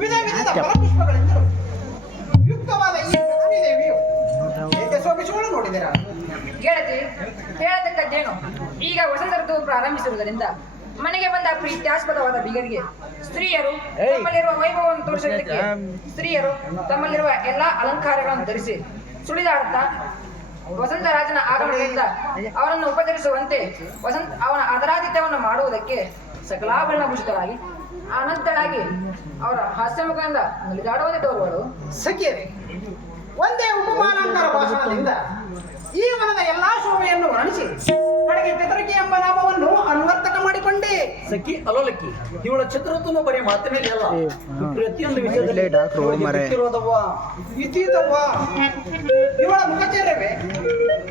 ವಿಧ ವಿಧದ ಫಲಪುಷ್ಪಗಳಿಂದಲೂ ಯುಕ್ತವಾದ ಈ ಲಕ್ಷ್ಮೀ ದೇವಿಯು ಏಕೆ ಶೋಭಿಸುವಳು ನೋಡಿದಿರಾ? ಗೆಳತಿ, ಹೇಳತಕ್ಕದ್ದೇನು? ಈಗ ವಸಂತ ಋತುವು ಪ್ರಾರಂಭಿಸಿರುವುದರಿಂದ ಮನೆಗೆ ಬಂದ ಪ್ರೀತ್ಯಾಸ್ಪದವಾದ ಬೀಗರಿಗೆ ಸ್ತ್ರೀಯರು ತಮ್ಮಲ್ಲಿರುವ ವೈಭವವನ್ನು ತೋರಿಸುವುದಕ್ಕೆ ಸ್ತ್ರೀಯರು ತಮ್ಮಲ್ಲಿರುವ ಎಲ್ಲಾ ಅಲಂಕಾರಗಳನ್ನು ಧರಿಸಿ ಸುಳಿದಾಡುತ್ತಾ ವಸಂತ ರಾಜನ ಆಗಮನದಿಂದ ಅವರನ್ನು ಉಪಚರಿಸುವಂತೆ ಅವನ ಆದರಾತಿಥ್ಯವನ್ನು ಮಾಡುವುದಕ್ಕೆ ಸಕಲಾಭರಣಭೂಷಿತರಾಗಿ ಅನಂತರಾಗಿ ಅವರ ಹಾಸ್ಯಮುಖದಿಂದ ನಲಿದಾಡುವಂತೆ ತೋರುವಳು. ಸಖಿಯರೇ, ಒಂದೇ ಉಪಮಾನಾಂತರ ಭಾಷಣದಿಂದ ಈ ವನದ ಎಲ್ಲಾ ಶೋಭೆಯನ್ನು ವರ್ಣಿಸಿ ಕಡೆಗೆ ಚತುರಕಿ ಎಂಬ ನಾಮವನ್ನು ಅನ್ವರ್ತಕ ಮಾಡಿಕೊಂಡೆ. ಸಖಿ ಅಲೋಲಕ್ಕಿ, ಇವಳ ಚತುರತ್ವನು ಬರೀ ಮಾತಿನಲ್ಲಿ ಅಲ್ಲ, ಪ್ರತಿಯೊಂದು ವಿಷಯದಲ್ಲಿ ಇತೀತವ್ವ. ಇವಳ ಮುಖಚರ್ಯವೇ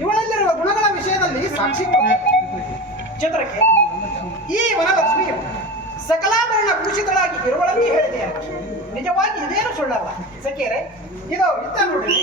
ಇವಳಲ್ಲಿರುವ ಗುಣಗಳ ವಿಷಯದಲ್ಲಿ ಸಾಕ್ಷಿ ಚತುರಕ್ಕೆ ಈ ವನಲಕ್ಷ್ಮಿಯು ಸಕಲಾಭರಣ ಭೂಷಿತಳಾಗಿ ಇರುವಳನ್ನೇ ಹೇಳಿದೆ. ನಿಜವಾಗಿ ಇದೇನು ಸುಳ್ಳಲ್ಲ ಸಖಿಯರೇ. ಇದು ಇತ್ತ ನೋಡಿ.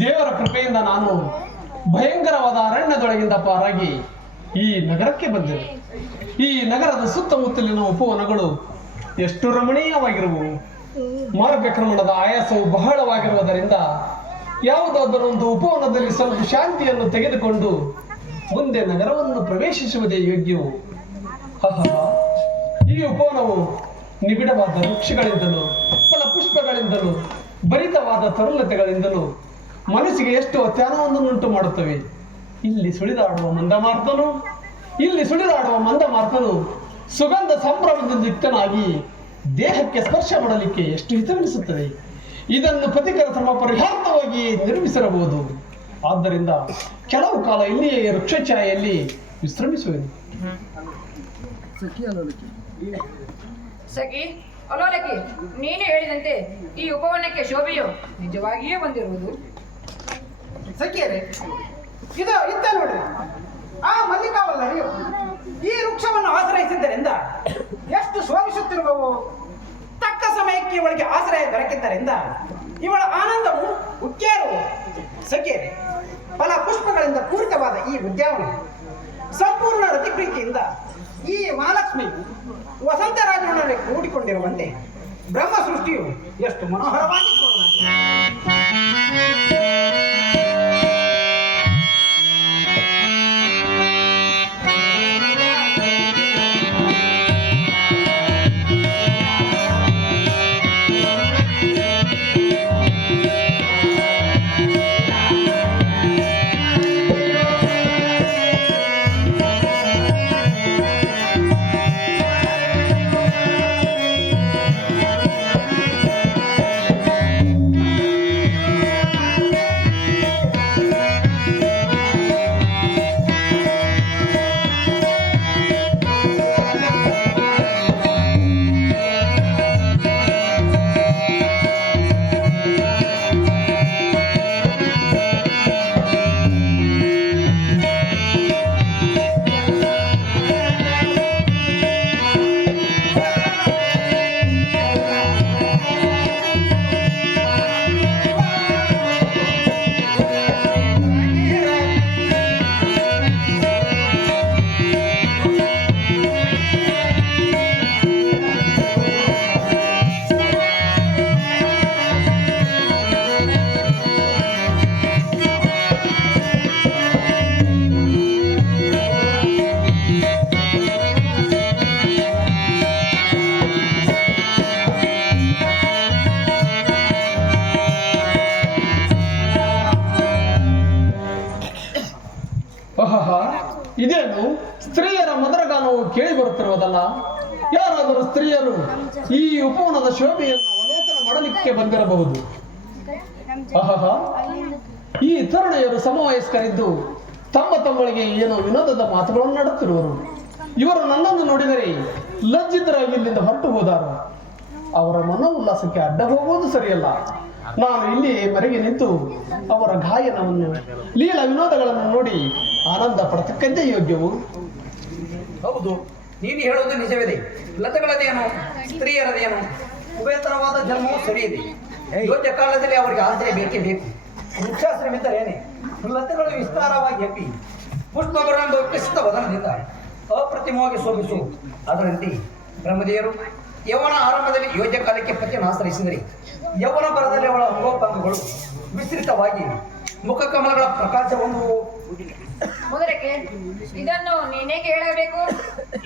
ದೇವರ ಕೃಪೆಯಿಂದ ನಾನು ಭಯಂಕರವಾದ ಅರಣ್ಯದೊಳಗಿಂದ ಪಾರಾಗಿ ಈ ನಗರಕ್ಕೆ ಬಂದೆನು. ಈ ನಗರದ ಸುತ್ತಮುತ್ತಲಿನ ಉಪವನಗಳು ಎಷ್ಟು ರಮಣೀಯವಾಗಿರುವು. ಮಾರ್ಗಕ್ರಮಣದ ಆಯಾಸವು ಬಹಳವಾಗಿರುವುದರಿಂದ ಯಾವುದಾದರೊಂದು ಉಪವನದಲ್ಲಿ ಸ್ವಲ್ಪ ಶಾಂತಿಯನ್ನು ತೆಗೆದುಕೊಂಡು ಮುಂದೆ ನಗರವನ್ನು ಪ್ರವೇಶಿಸುವುದೇ ಯೋಗ್ಯವು. ಈ ಉಪವನವು ನಿಬಿಡವಾದ ವೃಕ್ಷಗಳಿಂದಲೂ ಫಲಪುಷ್ಪಗಳಿಂದಲೂ ಭರಿತವಾದ ತರುಲತೆಗಳಿಂದಲೂ ಮನಸ್ಸಿಗೆ ಎಷ್ಟು ಧ್ಯಾನವನ್ನುಂಟು ಮಾಡುತ್ತವೆ. ಇಲ್ಲಿ ಸುಳಿದಾಡುವ ಮಂದಮಾರ್ತನು ಸುಗಂಧ ಸಂಭ್ರಮದಿಂದ ಯುಕ್ತನಾಗಿ ದೇಹಕ್ಕೆ ಸ್ಪರ್ಶ ಮಾಡಲಿಕ್ಕೆ ಎಷ್ಟು ಹಿತವೆನಿಸುತ್ತದೆ. ಇದನ್ನು ಪ್ರತಿಕರ ಶ್ರಮ ಪರಿಹಾರ್ಥವಾಗಿ ನಿರ್ಮಿಸಿರಬಹುದು. ಆದ್ದರಿಂದ ಕೆಲವು ಕಾಲ ಇಲ್ಲಿಯೇ ವೃಕ್ಷಛಾಯೆಯಲ್ಲಿ ವಿಶ್ರಮಿಸುವೆನು. ಸಖಿ ಅಲೋಲಕಿ, ನೀನು ಹೇಳಿದಂತೆ ಈ ಉಪವನಕ್ಕೆ ಶೋಭೆಯು ನಿಜವಾಗಿಯೇ ಬಂದಿರುವುದು. ಸಖಿಯರೇ, ಇದು ಇತ್ತ ನೋಡ್ರಿ. ಆ ಮಲ್ಲಿಕಾವಲ್ಲರಿಯು ಈ ವೃಕ್ಷವನ್ನು ಆಶ್ರಯಿಸಿದ್ದರಿಂದ ಎಷ್ಟು ಶೋಭಿಸುತ್ತಿರುವವು. ತಕ್ಕ ಸಮಯಕ್ಕೆ ಇವಳಿಗೆ ಆಶ್ರಯ ದೊರಕಿದ್ದರಿಂದ ಇವಳ ಆನಂದವು ಉಕ್ಕೇರು. ಸಖಿಯರೇ, ಫಲ ಪುಷ್ಪಗಳಿಂದ ಪೂರಿತವಾದ ಈ ಉದ್ಯಾನವನ ಸಂಪೂರ್ಣ ರತಿಪ್ರೀತಿಯಿಂದ ಈ ಮಹಾಲಕ್ಷ್ಮಿ ವಸಂತರಾಜನೊಡನೆ ಕೂಡಿಕೊಂಡಿರುವಂತೆ ಬ್ರಹ್ಮ ಸೃಷ್ಟಿಯು ಎಷ್ಟು ಮನೋಹರವಾಗಿ ಏನು ಸ್ತ್ರೀಯರ ಮದರಗಾನವು ಕೇಳಿ ಬರುತ್ತಿರುವುದಲ್ಲ? ಯಾರಾದರೂ ಸ್ತ್ರೀಯರು ಈ ಉಪವನದ ಶೋಭೆಯನ್ನು ಅವಲೋಕನ ಮಾಡಲಿಕ್ಕೆ ಬಂದಿರಬಹುದು. ಆಹಾ, ಈ ತರುಣಿಯರು ಸಮವಯಸ್ಕರಿದ್ದು ತಮ್ಮ ತಮ್ಮಳಿಗೆ ಏನೋ ವಿನೋದದ ಮಾತುಗಳನ್ನು ನಡೆಯುತ್ತಿರುವರು. ಇವರು ನನ್ನನ್ನು ನೋಡಿದರೆ ಲಜ್ಜಿತರಾಗಿ ಇಲ್ಲಿಂದ ಹೊರಟು ಹೋದಾರು. ಅವರ ಮನೋಲ್ಲಾಸಕ್ಕೆ ಅಡ್ಡ ಹೋಗುವುದು ಸರಿಯಲ್ಲ. ನಾನು ಇಲ್ಲಿ ಮರೆಗೆ ನಿಂತು ಅವರ ಗಾಯನವನ್ನು ಲೀಲಾ ವಿನೋದಗಳನ್ನು ನೋಡಿ ಆನಂದ ಪಡತಕ್ಕದ್ದೇ ಯೋಗ್ಯವು. ಹೌದು, ನೀನು ಹೇಳುವುದು ನಿಜವಿದೆ. ಲತೆಗಳದೇನು ಸ್ತ್ರೀಯರದೇನು ಉಭಯತರವಾದ ಜನ್ಮವು ಸರಿ ಇದೆ. ಯೋಗ್ಯ ಕಾಲದಲ್ಲಿ ಅವರಿಗೆ ಆಶ್ರಯ ಬೇಕೇ ಬೇಕು. ವೃಕ್ಷಾಶ್ರಮಿದ್ದರೇನೆ ಲತೆಗಳು ವಿಸ್ತಾರವಾಗಿ ಹಬ್ಬಿ ಪುಷ್ಪಗಳನ್ನು ವಿಕಸಿತ ವದನದಿಂದ ಅಪ್ರತಿಮವಾಗಿ ಶೋಭಿಸು. ಅದರಂತೆ ಬ್ರಹ್ಮದೇವರು ಯೌವನ ಆರಂಭದಲ್ಲಿ ಯೋಗ್ಯ ಕಾಲಕ್ಕೆ ಪತಿಯನ್ನು ಆಶ್ರಯಿಸಿದರೆ ಯೌವನ ಬರದಲ್ಲಿ ಅವಳ ಅಂಗೋಪಾಂಗಗಳು ವಿಸ್ತೃತವಾಗಿ ಮುಖ ಕಮಲಗಳ ಪ್ರಕಾಶವನ್ನು ಮೊದಲಕ್ಕೆ ಇದನ್ನು ನೀನೇಕೆ ಹೇಳಬೇಕು?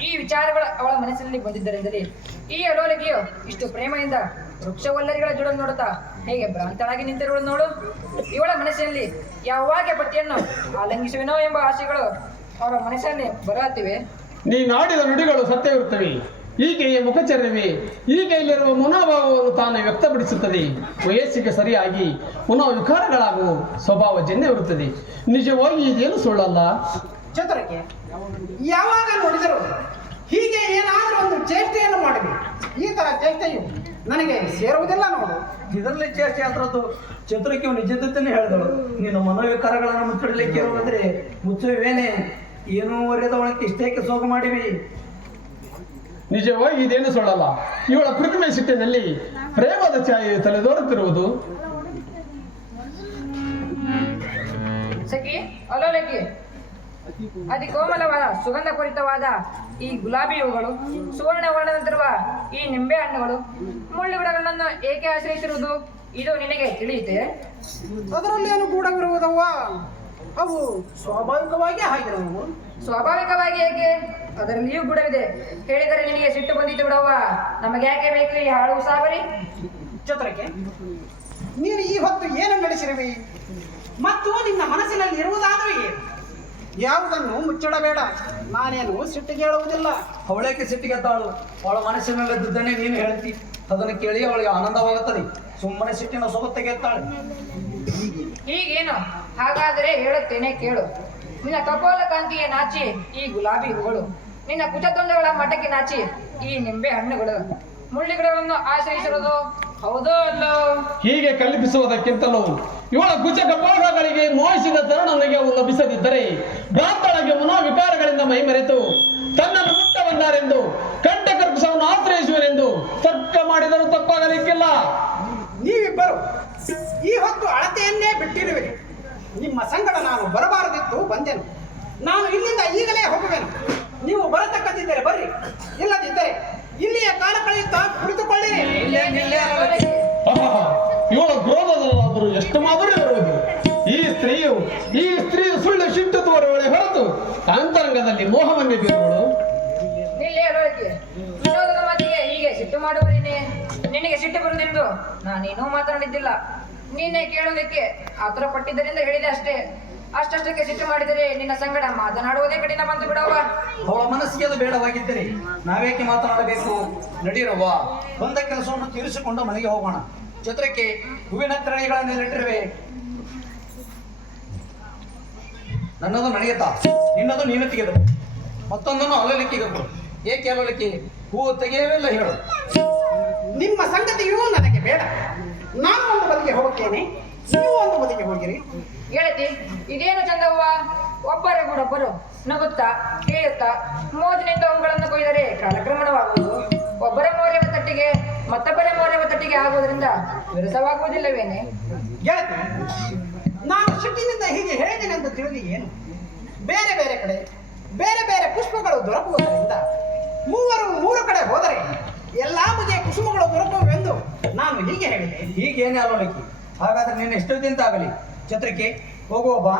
ಈ ವಿಚಾರಗಳು ಅವಳ ಮನಸ್ಸಿನಲ್ಲಿ ಬಂದಿದ್ದರೆಂದರೆ ಈ ಅಲೋಲಗಿಯು ಇಷ್ಟು ಪ್ರೇಮದಿಂದ ವೃಕ್ಷವಲ್ಲರಿಗಳ ಜೋಡನ್ನು ನೋಡುತ್ತಾ ಹೇಗೆ ಭ್ರಾಂತಳಾಗಿ ನಿಂತಿರುವುದು ನೋಡು. ಇವಳ ಮನಸ್ಸಿನಲ್ಲಿ ಯಾವಾಗ ಪತಿಯನ್ನು ಆಲಂಘಿಸುವೆನೋ ಎಂಬ ಆಸೆಗಳು ಅವರ ಮನಸ್ಸಿನಲ್ಲಿ ಬರುತ್ತಿವೆ. ನೀನಾಡಿದ ನುಡಿಗಳು ಸತ್ಯವಿರುತ್ತವೆ. ಈಕೆಯ ಮುಖಚರ್ಯವೇ ಈಕೆಯಲ್ಲಿರುವ ಮನೋಭಾವವನ್ನು ತಾನು ವ್ಯಕ್ತಪಡಿಸುತ್ತದೆ. ವಯಸ್ಸಿಗೆ ಸರಿಯಾಗಿ ಮನೋವಿಕಾರಗಳಾಗುವ ಸ್ವಭಾವ ಜನ್ಯವಿರುತ್ತದೆ. ನಿಜವಾಗಿ ಇದೇನು ಸುಳ್ಳಲ್ಲ. ಚತುರಕ್ಕೆ ಯಾವಾಗ ನೋಡಿದರೂ ಹೀಗೆ ಏನಾದರೂ ಒಂದು ಚೇಷ್ಟೆಯನ್ನು ಮಾಡಬೇಕು. ಈ ತರ ಚೇಷ್ಟೆಯು ನನಗೆ ಸೇರುವುದಿಲ್ಲ ನೋಡು. ಇದರಲ್ಲಿ ಚೇಷ್ಟೆ ಅದರದ್ದು ಚತುರಕ್ಕೆ ನಿಜದತ್ತನೇ ಹೇಳಿದಳು. ನೀನು ಮನೋವಿಕಾರಗಳನ್ನು ಮುಚ್ಚಿಡಲಿಕ್ಕೆ ಇರುವುದಾದ್ರೆ ಮುಚ್ಚುವೇನೆ ಏನೂ ಒರೆದವಳಕ್ಕೆ ಇಷ್ಟೇಕೆ ಸೋಗ ಮಾಡಿವಿ. ನಿಜವಾಗಿ ಇದೇನು ಸುಳ್ಳಲ್ಲ. ಇವಳ ಪ್ರತಿಮೆ ಸಿಟ್ಟಿನಲ್ಲಿ ಪ್ರೇಮದ ಛಾಯೆಯು ತಲೆದೋರುತ್ತಿರುವುದು. ಸಖಿ ಅಲೋಲಗಿ, ಅತಿ ಕೋಮಲವಾದ ಸುಗಂಧ ಭರಿತವಾದ ಈ ಗುಲಾಬಿ ಹೂಗಳು, ಸುವರ್ಣ ವರ್ಣದಂತಿರುವ ಈ ನಿಂಬೆ ಹಣ್ಣುಗಳು, ಮುಳ್ಳುಗಿಡಗಳನ್ನು ಏಕೆ ಆಶ್ರಯಿಸಿರುವುದು ಇದು ನಿನಗೆ ತಿಳಿಯುತ್ತೆ? ಅದರಲ್ಲೇನು ಗೂಢವಿರುವುದವ್ವ? ಅವು ಸ್ವಾಭಾವಿಕವಾಗಿ ಆಗಿರುವು. ಸ್ವಾಭಾವಿಕವಾಗಿ ಹೇಗೆ? ಅದರಲ್ಲಿಯೂ ಗುಡವಿದೆ. ಹೇಳಿದರೆ ನಿನಗೆ ಸಿಟ್ಟು ಬಂದಿತ್ತು ಬಿಡವ್ವ. ನಮಗೆ ಯಾಕೆ ಬೇಕು ಈ ಹಾಳು ಸಾಬರಿ? ಚತುರಕ್ಕೆ ನೀನು ಈ ಹೊತ್ತು ಏನು ನಡೆಸಿರುವಿ ಮತ್ತು ನಿನ್ನ ಮನಸ್ಸಿನಲ್ಲಿ ಇರುವುದಾದರೂ ಏನು? ಯಾವುದನ್ನು ಮುಚ್ಚಿಡಬೇಡ. ನಾನೇನು ಸಿಟ್ಟಿಗೆ ಹೇಳುವುದಿಲ್ಲ. ಅವಳೇಕೆ ಸಿಟ್ಟಿಗೆದ್ದಾಳು? ಅವಳ ಮನಸ್ಸಿನಲ್ಲಿದ್ದನ್ನೇ ನೀನು ಹೇಳ್ತಿ. ಅದನ್ನು ಕೇಳಿ ಅವಳಿಗೆ ಆನಂದವಾಗುತ್ತದೆ. ಸುಮ್ಮನೆ ಸಿಟ್ಟಿನ ಸೊಗತ್ತಿಗೆತ್ತಾಳೆ. ಹೀಗೇನು? ಹಾಗಾದರೆ ಹೇಳುತ್ತೇನೆ ಕೇಳು. ನಿನ್ನ ಕಪೋಲ ಕಾಂತಿಗೆ ನಾಚಿ ಈ ಗುಲಾಬಿ ಹೂಗಳು, ನಿನ್ನ ಕುಚತುಂಡಗಳ ಮಠಕ್ಕೆ ನಾಚಿ ಈ ನಿಂಬೆ ಹಣ್ಣುಗಳು, ಮುಳ್ಳುಗಿಡಗಳನ್ನು ಆಶ್ರಯಿಸಿರುವುದು ಹೌದೋ ಅಲ್ಲೋ? ಹೀಗೆ ಕಲ್ಪಿಸುವುದಕ್ಕಿಂತಲೂ ಇವಳ ಕುಚ ಕಪೋಲಗಳಿಗೆ ಮೋಹಿಸಿದ ತರುಣನಿಗೆ ಅವು ಲಭಿಸದಿದ್ದರೆ ಭ್ರಾಂತಳಗೆ ಮನೋವಿಕಾರಗಳಿಂದ ಮೈಮರೆತು ತನ್ನನ್ನು ಮುಟ್ಟ ಬಂದಾರೆಂದು ಕಂಠಕರ್ಕಸವನ್ನು ಆಶ್ರಯಿಸುವನೆಂದು ತರ್ಕ ಮಾಡಿದರೂ ತಪ್ಪಾಗಲಿಕ್ಕಿಲ್ಲ. ನೀವಿಬ್ಬರು ಈ ಹೊತ್ತು ಅಳತೆಯನ್ನೇ ಬಿಟ್ಟಿರುವಿರಿ. ನಿಮ್ಮ ಸಂಗಡ ನಾನು ಬರಬಾರದಿತ್ತು, ಬಂದೆನು. ನಾನು ಇಲ್ಲಿಂದ ಈಗಲೇ ಹೋಗುವೆನು. ನೀವು ಬರತಕ್ಕದಿದ್ದರೆ ಬರ್ರಿ, ಇಲ್ಲದಿದ್ದರೆ ಇಲ್ಲಿಯ ಕಾಲ ಕಳೆಯುತ್ತಾ ಕುಳಿತುಕೊಳ್ಳಿರಿ. ಇವಳ ಕ್ರೋಧದಲ್ಲಾದರೂ ಎಷ್ಟು ಮಾಧುರ್ಯ ಇರುವುದು. ಈ ಸ್ತ್ರೀಯು ಸುಳ್ಳು ಸಿಟ್ಟು ತೋರುವಳೆ ಹೊರತು ಅಂತರಂಗದಲ್ಲಿ ಮೋಹವನ್ನೇ ಬೀರುವಳು. ನಿಲ್ಲೇ ಅಲೋಲಗಿ, ವಿನೋದದ ಮಾತಿಗೆ ಹೀಗೆ ಸಿಟ್ಟು ಮಾಡುವರೇನೆ? ನಿನಗೆ ಸಿಟ್ಟು ಬರುವುದೆಂದು ನಾನೇನೂ ಮಾತನಾಡಿದ್ದಿಲ್ಲ. ನೀನೇ ಕೇಳುವುದಕ್ಕೆ ಆತುರ ಪಟ್ಟಿದ್ದರಿಂದ ಹೇಳಿದೆ ಅಷ್ಟೇ. ಅಷ್ಟಕ್ಕೆ ಸಿಟ್ಟು ಮಾಡಿದರೆ ನಿನ್ನ ಸಂಗಡ ಮಾತನಾಡುವುದೇ ಕಠಿಣ ಬಂತು ಬಿಡವ್ವ. ಅವಳ ಮನಸ್ಸಿಗೆ ಅದು ಬೇಡವಾಗಿದ್ದರೆ ನಾವೇಕೆ ಮಾತನಾಡಬೇಕು? ನಡೀರವ್ವ, ಬಂದ ಕೆಲಸವನ್ನು ತೀರಿಸಿಕೊಂಡು ಮನೆಗೆ ಹೋಗೋಣ. ಚತುರಕ್ಕೆ ಹೂವಿನ ತರಣಿಗಳನ್ನೆಲ್ಲಿಟ್ಟಿರುವೆ. ನನ್ನದು ನಡೆಯುತ್ತಾ, ನಿನ್ನದು ನೀನು ತೆಗೆದು ಮತ್ತೊಂದನ್ನು ಅಲ್ಲಲಿಕ್ಕಿಗೆ ಕೊಡು. ಏಕೆ ಅಲ್ಲಲಿಕ್ಕೆ? ಹೂವು ತೆಗೆಯವೆಲ್ಲ ಹೇಳು. ನಿಮ್ಮ ಸಂಗತಿಯೂ ನನಗೆ ಬೇಡ. ನಾನು ಒಂದು ಬದಿಗೆ ಹೋಗುತ್ತೇನೆ, ನೀವು ಒಂದು ಬದಿಗೆ ಹೋಗಿರಿ. ಗೆಳತಿ, ಇದೇನು ಚಂದವ್ವ? ಒಬ್ಬರ ಗೂಡೊಬ್ಬರು ನಗುತ್ತಾ ಕೇಳುತ್ತಾ ಮೋಜಿನಿಂದ ಅವುಗಳನ್ನು ಕೊಯ್ದರೆ ಕಾಲಕ್ರಮಣವಾಗುವುದು. ಒಬ್ಬರ ಮೌರ್ಯವ ತಟ್ಟಿಗೆ ಮತ್ತೊಬ್ಬರ ಮೌರ್ಯವ ತಟ್ಟಿಗೆ ಆಗುವುದರಿಂದ ವಿರಸವಾಗುವುದಿಲ್ಲವೇನೆ? ಗೆಳತಿ, ನಾನು ಸಿಟ್ಟಿನಿಂದ ಹೀಗೆ ಹೇಳಿದೆನೆಂದು ತಿಳಿದು ಏನು? ಬೇರೆ ಬೇರೆ ಕಡೆ ಬೇರೆ ಬೇರೆ ಪುಷ್ಪಗಳು ದೊರಕುವುದರಿಂದ ಮೂವರು ಮೂರು ಕಡೆ ಹೋದರೆ ಎಲ್ಲಾ ಬಗೆಯ ಕುಸುಮಗಳು ದೊರಕುವೆಂದು ನಾನು ಹೀಗೆ ಹೇಳಿದೆ. ಹೀಗೇನೇ ಅಲ್ಲೋಲಿಕ್ಕೆ. ಹಾಗಾದ್ರೆ ನೀನು ಎಷ್ಟು ದಿನ ಆಗಲಿ. ಛತ್ರಕ್ಕೆ ಹೋಗುವ ಬಾ.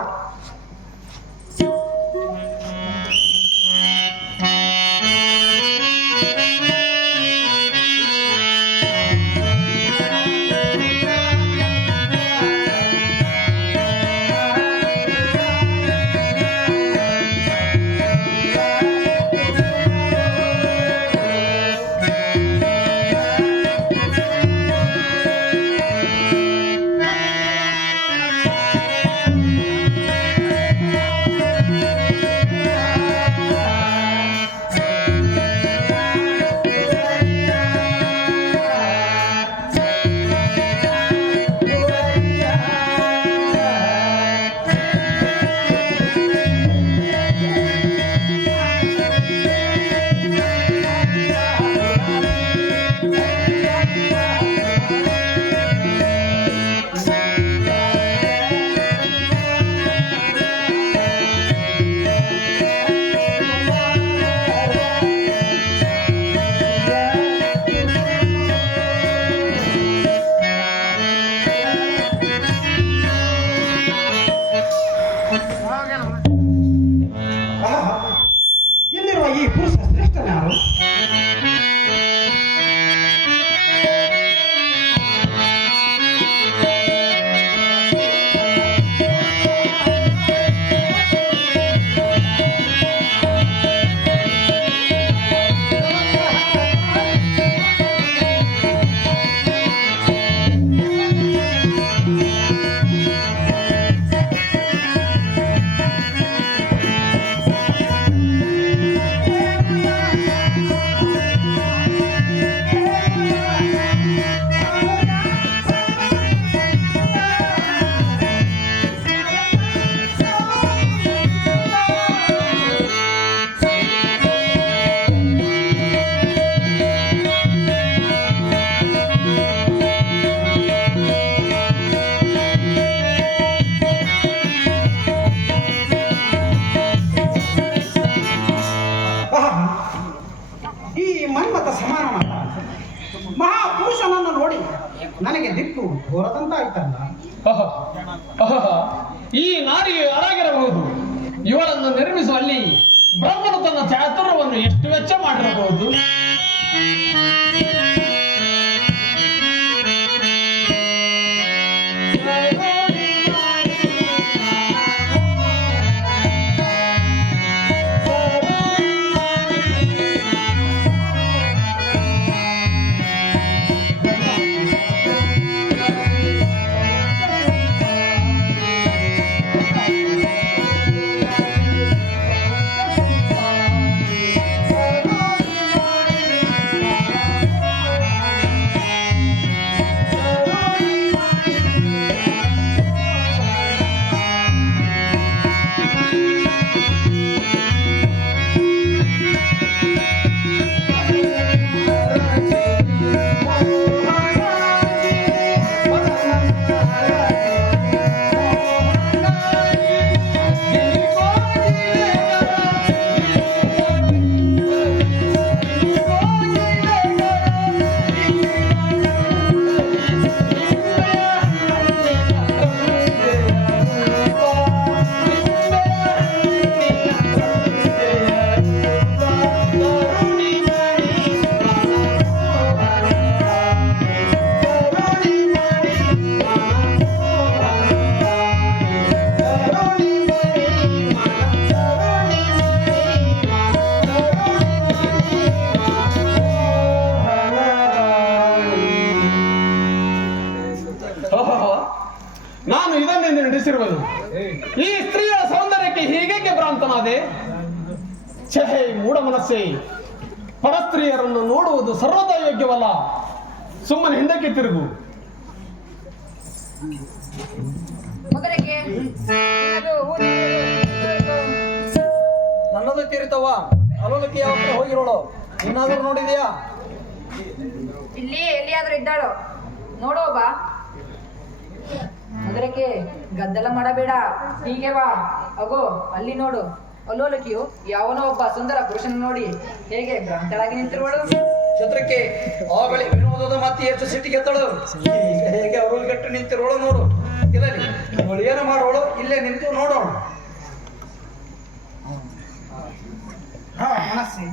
ನನಗೆ ದಿಕ್ಕು ಘೋರದಂತಾಯ್ತಲ್ಲ. ಆಹಾ, ಆಹಾ, ಈ ನಾರಿಗೆ ಯಾರಾಗಿರಬಹುದು? ಇವಳನ್ನು ನಿರ್ಮಿಸುವಲ್ಲಿ ಬ್ರಹ್ಮನು ತನ್ನ ಚಾತುರ್ಯವನ್ನು ಎಷ್ಟು ವೆಚ್ಚ ಮಾಡಿರಬಹುದು? ನಾನು ಇದನ್ನೆಂದು ನಡೆಸಿರುವುದು. ಈ ಸ್ತ್ರೀಯ ಸೌಂದರ್ಯಕ್ಕೆ ಹೀಗೇಕೆ ಭ್ರಾಂತನಾದೆ? ಛಹೇ ಮೂಢ ಮನಸ್ಸೇ, ಪರಸ್ತ್ರೀಯರನ್ನು ನೋಡುವುದು ಸರ್ವದಾ ಯೋಗ್ಯವಲ್ಲ. ಸುಮ್ಮನೆ ಹಿಂದಕ್ಕೆ ತಿರುಗು. ಮೊದಲಿಗೆ ನನ್ನದು ತೀರಿತವ್ವ. ಅಲೋಲಕ್ಕೆ ಯಾವ ಕಡೆ ಹೋಗಿರೋಳು ಇನ್ನಾದ್ರೂ ನೋಡಿದ್ಯಾ? ಇಲ್ಲಿ ಎಲ್ಲಿಯಾದ್ರೂ ಇದ್ದಾಳು ನೋಡೋ ಬಾ. ಮೊದಲಕ್ಕೆ ಗದ್ದಲ ಮಾಡಬೇಡ, ಹೀಗೆ ಬಾ. ಅಗೋ ಅಲ್ಲಿ ನೋಡು, ಅಲ್ಲೋಲಕಿಯು ಯಾವನೋ ಒಬ್ಬ ಸುಂದರ ಪುರುಷನ ನೋಡಿ ಹೇಗೆ ಭ್ರಾಂತಳಾಗಿ ನಿಂತಿರುವಳು. ಛತ್ರಕ್ಕೆ ಆ ಬಳಿ ವಿನೋದದ ಮಾತಿ ಹೆಚ್ಚು ಸಿಟ್ಟಿಗೆತ್ತಳು. ಈಗ ಹೇಗೆ ಅವರುಗಟ್ಟು ನಿಂತಿರೋಳು ನೋಡು. ಇರಲಿ, ಅವಳು ಏನು ಮಾಡೋಳು, ಇಲ್ಲೇ ನಿಂತು ನೋಡೋಣ. ಮನಸ್ಸೆ,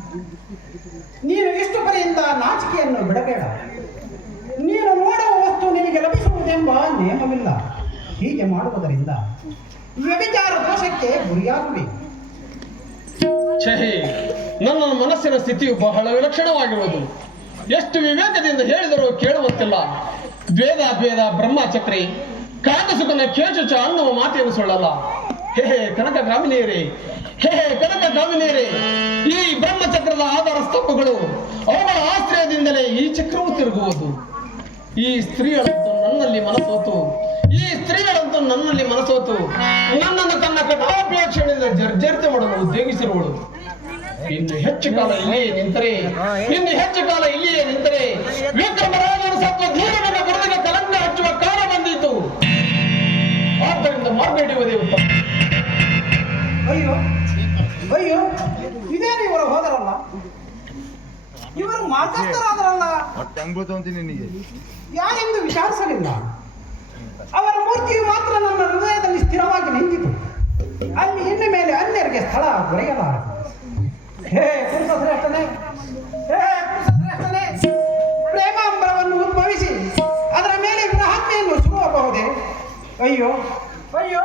ನೀನು ಇಷ್ಟು ಪರಿಯಿಂದ ನಾಚಿಕೆಯನ್ನು ಬಿಡಬೇಡ. ನೀನು ನೋಡುವ ವಸ್ತು ನಿನಗೆ ಲಭಿಸುವುದೆಂಬ ನಿಯಮವಿಲ್ಲ. ಹೀಗೆ ಮಾಡುವುದರಿಂದ ವ್ಯಭಿಚಾರ ದೋಷಕ್ಕೆ ಗುರಿಯಾಗುವೆ. ಛಹೇ, ನನ್ನ ಮನಸ್ಸಿನ ಸ್ಥಿತಿಯು ಬಹಳ ವಿಲಕ್ಷಣವಾಗಿರುವುದು. ಎಷ್ಟು ವಿವೇಕದಿಂದ ಹೇಳಿದರೂ ಕೇಳುವಂತಿಲ್ಲ. ದ್ವೇದ ಬ್ರಹ್ಮಚಕ್ರಿ ಕಾಕಸುಕನ ಕೇಚುಚ ಅನ್ನುವ ಮಾತೇನು ಸುಳ್ಳಲ್ಲ. ಹೇ ಕನಕ ಗಾಮಿನಿಯರೇ, ಹೇ ಕನಕ ಗಾಮಿನಿಯರೇ, ಈ ಬ್ರಹ್ಮಚಕ್ರದ ಆಧಾರ ಸ್ತಂಭಗಳು ಅವುಗಳ ಆಶ್ರಯದಿಂದಲೇ ಈ ಚಕ್ರವು ತಿರುಗುವುದು. ಈ ಸ್ತ್ರೀಗಳಂತೂ ನನ್ನಲ್ಲಿ ಮನಸೋತು ನನ್ನನ್ನು ತನ್ನ ಕಟಾಪೇಕ್ಷಣೆಯಿಂದ ಜರ್ಜರಿತ ಮಾಡಲು ಉದ್ಯೋಗಿಸಿರುವಳು. ಇನ್ನು ಹೆಚ್ಚು ಕಾಲ ಇಲ್ಲಿಯೇ ನಿಂತರೆ ವಿಕ್ರಮರಾಜನ ಸತ್ವ ಧೀರನ ಗುರುವಿಗೆ ಕಲಂಕ ಹಚ್ಚುವ ಕಾಲ ಬಂದಿತು. ಆದ್ದರಿಂದ ಮಾರ್ಗ ಹಿಡಿಯುವುದೇ ಉತ್ತಮ. ಅಯ್ಯೋ ಅಯ್ಯೋ, ಇದೇನು ಇವರು ಹೋದರಲ್ಲ, ಇವರು ಮಾತಸ್ಥರಾದರಲ್ಲ, ಯಾರೆಂದು ವಿಚಾರಿಸಲಿಲ್ಲ. ಅವರ ಮೂರ್ತಿಯು ಮಾತ್ರ ನನ್ನ ಹೃದಯದಲ್ಲಿ ಸ್ಥಿರವಾಗಿ ನಿಂತಿತು. ಅಲ್ಲಿ ಇನ್ನು ಮೇಲೆ ಅನ್ಯರಿಗೆ ಸ್ಥಳ ದೊರೆಯಲಾರದು. ಹೇ ಪುರುಷ ಶ್ರೇಷ್ಠನೇ, ಪ್ರೇಮಾಂಬರವನ್ನು ಉದ್ಭವಿಸಿ ಅದರ ಮೇಲೆ ವಿರಹಾತ್ಮೆಯನ್ನು ಸುರುವಬಹುದೇ? ಅಯ್ಯೋ ಅಯ್ಯೋ,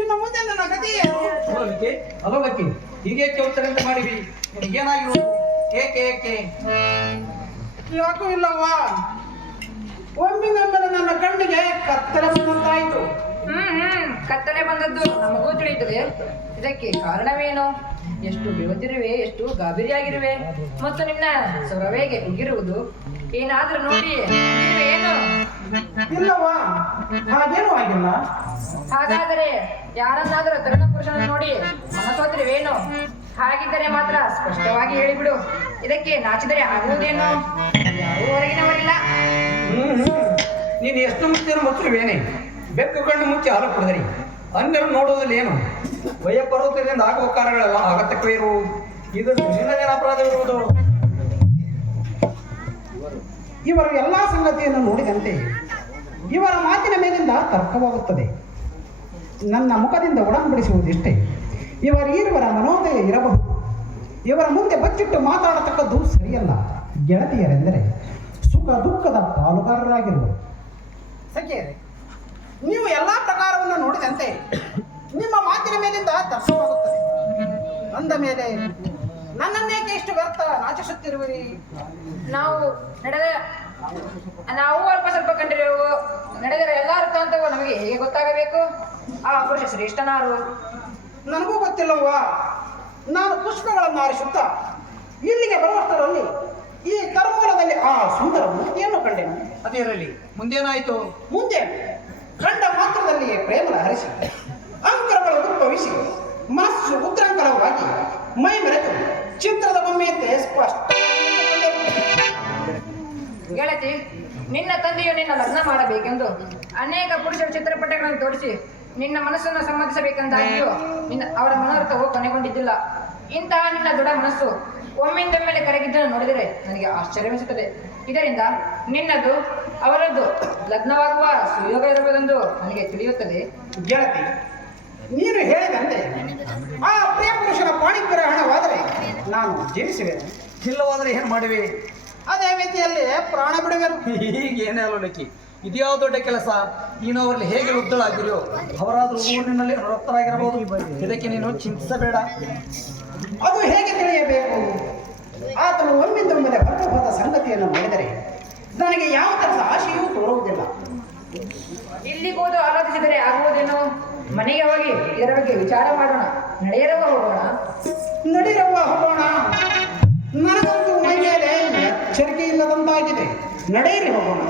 ಇನ್ನು ಮುಂದೆ ನನ್ನ ಗತಿಯೇನು? ಅಲೋಲಕ್ಕಿ, ಹೀಗೇಕೆ ಉತ್ತರದಿಂದ ಮಾಡಿವಿ? ನಿನಗೇನಾಗಿರುವುದು? ಏಕೆ? ಯಾಕೂ ಇಲ್ಲವ್ವಾ, ಒಮ್ಮಿನೊಮ್ಮೆಲೆ ನನ್ನ ಕಣ್ಣಿಗೆ ಕತ್ತಲೆ ಬಂದಂತಾಯಿತು. ಕತ್ತಲೆ ಬಂದದ್ದು ನಮಗೂ ತಿಳಿಯುತ್ತದೆ. ಇದಕ್ಕೆ ಕಾರಣವೇನು? ಎಷ್ಟು ಬೆಳೆದಿರುವೆ, ಎಷ್ಟು ಗಾಬರಿಯಾಗಿರುವೆ, ಮತ್ತು ನಿನ್ನ ಸ್ವರವೇಗೆ ಕುಗ್ಗಿರುವುದು. ಏನಾದ್ರೂ ನೋಡಿ ಏನು? ಇಲ್ಲವ್ವಾ, ಹಾಗೇನೂ ಆಗಿಲ್ಲ. ಹಾಗಾದರೆ ಯಾರನ್ನಾದರೂ ತರುಣ ಪುರುಷನ ನೋಡಿ ಮನಸೋದ್ರಿವೇನು? ಹಾಗಿದ್ದರೆ ಮಾತ್ರ ಸ್ಪಷ್ಟವಾಗಿ ಹೇಳಿಬಿಡು. ಇದಕ್ಕೆ ನಾಚಿದರೆ ಆಗುವುದೇನು? ಯಾರೂ ಹೊರಗಿನವರಿಲ್ಲ. ನೀನು ಎಷ್ಟು ಮುಚ್ಚಿನ ಮುಚ್ಚಿರುವೇನೆ? ಬೆಕ್ಕು ಕಣ್ಣು ಮುಚ್ಚಿ ಹಾಲು ಕುಡಿದರಿ ಅನ್ಯರು ನೋಡುವುದಿಲ್ಲ ಏನು? ಭಯಪರ್ವತದಿಂದ ಆಗುವ ಕಾರ್ಯಗಳೆಲ್ಲ ಆಗತ್ತಕ್ಕವೇ ಇರುವುದು. ಇದು ನಿನ್ನದೇನು ಅಪರಾಧವಿರುವುದು? ಇವರು ಎಲ್ಲಾ ಸಂಗತಿಯನ್ನು ನೋಡಿದಂತೆ ಇವರ ಮಾತಿನ ಮೇಲಿಂದ ತರ್ಕವಾಗುತ್ತದೆ. ನನ್ನ ಮುಖದಿಂದ ಒಡಂಬಡಿಸುವುದಿಷ್ಟೇ. ಇವರ ಮನೋದಯ ಇರಬಹುದು. ಇವರ ಮುಂದೆ ಬಚ್ಚಿಟ್ಟು ಮಾತಾಡತಕ್ಕದ್ದು ಸರಿಯಲ್ಲ. ಗೆಳತಿಯರೆಂದರೆ ಸುಖ ದುಃಖದ ಪಾಲುಗಾರರಾಗಿರುವರು. ಸಖಿಯರೇ, ನೀವು ಎಲ್ಲ ಪ್ರಕಾರವನ್ನು ನೋಡಿದಂತೆ ನಿಮ್ಮ ಮಾತಿನ ಮೇಲಿಂದ ತರ್ಕವಾಗುತ್ತದೆ. ಅಂದ ಮೇಲೆ ನನ್ನನ್ನೇಕೆ ಇಷ್ಟು ವ್ಯರ್ಥ ನಾಚಿಸುತ್ತಿರುವಿರಿ? ನಾವು ಅಲ್ಪ ಸ್ವಲ್ಪ ಕಂಡಿರುವ ನಡೆದರೆ ಎಲ್ಲ ವೃತ್ತಾಂತವು ನಮಗೆ ಹೇಗೆ ಗೊತ್ತಾಗಬೇಕು? ಆ ಪುರುಷ ಶ್ರೇಷ್ಠನಾರು ನನಗೂ ಗೊತ್ತಿಲ್ಲವ್ವಾ. ನಾನು ಪುಷ್ಪಗಳನ್ನು ಆರಿಸುತ್ತಾ ಇಲ್ಲಿಗೆ ಬರುವಷ್ಟರಲ್ಲಿ ಈ ಕರ್ಮೂಲದಲ್ಲಿ ಆ ಸುಂದರ ಮೂರ್ತಿಯನ್ನು ಕಂಡೆನು. ಅದಿರಲಿ, ಮುಂದೇನಾಯಿತು? ಮುಂದೆ ಕಂಡ ಮಾತ್ರದಲ್ಲಿಯೇ ಪ್ರೇಮದ ಹರಿಸಿ ಅಂಕರಗಳು ಉದ್ಭವಿಸಿ ಮನಸ್ಸು ಉದ್ರಂಕರವಾಗಿ ಮೈ ಮೆರೆತು ಚಿತ್ರದ ಬೊಮ್ಮೆಯಂತೆ ಸ್ಪಷ್ಟ. ಗೆಳತಿ, ನಿನ್ನ ತಂದೆಯು ನಿನ್ನ ಲಗ್ನ ಮಾಡಬೇಕೆಂದು ಅನೇಕ ಪುರುಷರ ಚಿತ್ರಪಟಗಳನ್ನು ತೋರಿಸಿ ನಿನ್ನ ಮನಸ್ಸನ್ನು ಸಮ್ಮತಿಸಬೇಕೆಂದಾಗಿಯೂ ಅವರ ಮನೋರಥವು ಕೊನೆಗೊಂಡಿದ್ದಿಲ್ಲ. ಇಂತಹ ನಿನ್ನ ದೃಢ ಮನಸ್ಸು ಒಮ್ಮಿಂದೊಮ್ಮೆಲೆ ಕರಗಿದ್ದನ್ನು ನೋಡಿದರೆ ನನಗೆ ಆಶ್ಚರ್ಯವೆನಿಸುತ್ತದೆ. ಇದರಿಂದ ನಿನ್ನದು ಅವರದ್ದು ಲಗ್ನವಾಗುವ ಸುಯೋಗ ಇರಬಹುದೆಂದು ನನಗೆ ತಿಳಿಯುತ್ತದೆ. ಗೆಳತಿ, ನೀನು ಹೇಳಿದಂತೆ ಆ ಪ್ರಿಯ ಪುರುಷನ ಪಾಣಿಗ್ರಹಣವಾದರೆ ನಾನು ಜೀವಿಸುವೆನು. ಇಲ್ಲವಾದರೆ ಏನು ಮಾಡುವೆ? ಅದೇ ರೀತಿಯಲ್ಲಿ ಪ್ರಾಣ ಬಿಡುವೆನು. ಹೀಗೇನೇ ಅಲ್ಲೋಲಕ್ಕಿ, ಇದ್ಯಾವ ದೊಡ್ಡ ಕೆಲಸ. ನೀನು ಅವರಲ್ಲಿ ಹೇಗೆ ವೃದ್ಧಳಾಗಿರೋ ಅವರಾದರೂ ಊರಿನಲ್ಲಿ ವೃತ್ತರಾಗಿರಬಹುದು. ಇದಕ್ಕೆ ನೀನು ಚಿಂತಿಸಬೇಡ. ಅದು ಹೇಗೆ ತಿಳಿಯಬೇಕು? ಆತನು ಒಮ್ಮಿಂದೊಮ್ಮೆಲೆ ಹೊರಟು ಹೋದ ಸಂಗತಿಯನ್ನು ನೋಡಿದರೆ ನನಗೆ ಯಾವ ತರಹದ ಆಶೆಯೂ ತೋರುವುದಿಲ್ಲ. ಇಲ್ಲಿಗೋದು ಆಲೋಚಿಸಿದರೆ ಆಗುವುದೇನೋ? ಮನೆಗೆ ಹೋಗಿ ಇದರ ಬಗ್ಗೆ ವಿಚಾರ ಮಾಡೋಣ. ನಡೆಯರುವ ಹೋಗೋಣ. ನಡಿರವ್ವ, ಹೋಗೋಣ. ನನಗಂತೂ ಮೈ ಮೇಲೆ ಎಚ್ಚರಿಕೆ ಇಲ್ಲದಂತಾಗಿದೆ. ನಡೆಯಿರಿ, ಹೋಗೋಣ.